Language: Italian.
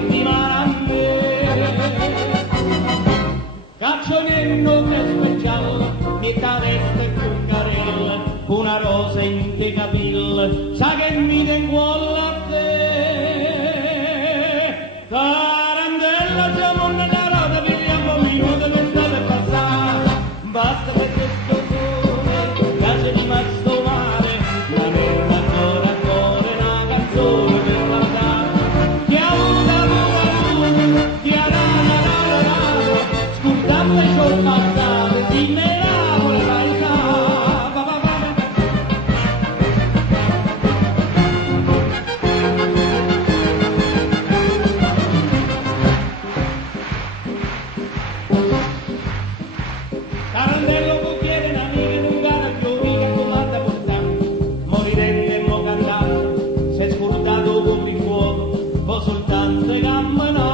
settimana a me. Cazzonello che speciale, metà destra e cuccarella, una rosa in che capilla, sa che mi tengo a te. Tarantella, siamo nella roda, pigliamo un minuto per stare passare, basta per questo sole, piace di rimasto male, la nella ancora una canzone per guardare, che ha avuto, che ha dato, scusate ciò passato, di me la vorrei Tarantello cocchiere, un'amica in un gara, che comanda portando, morirente e mo cantando, si è scurdato con il fuoco, o soltanto le gambe no.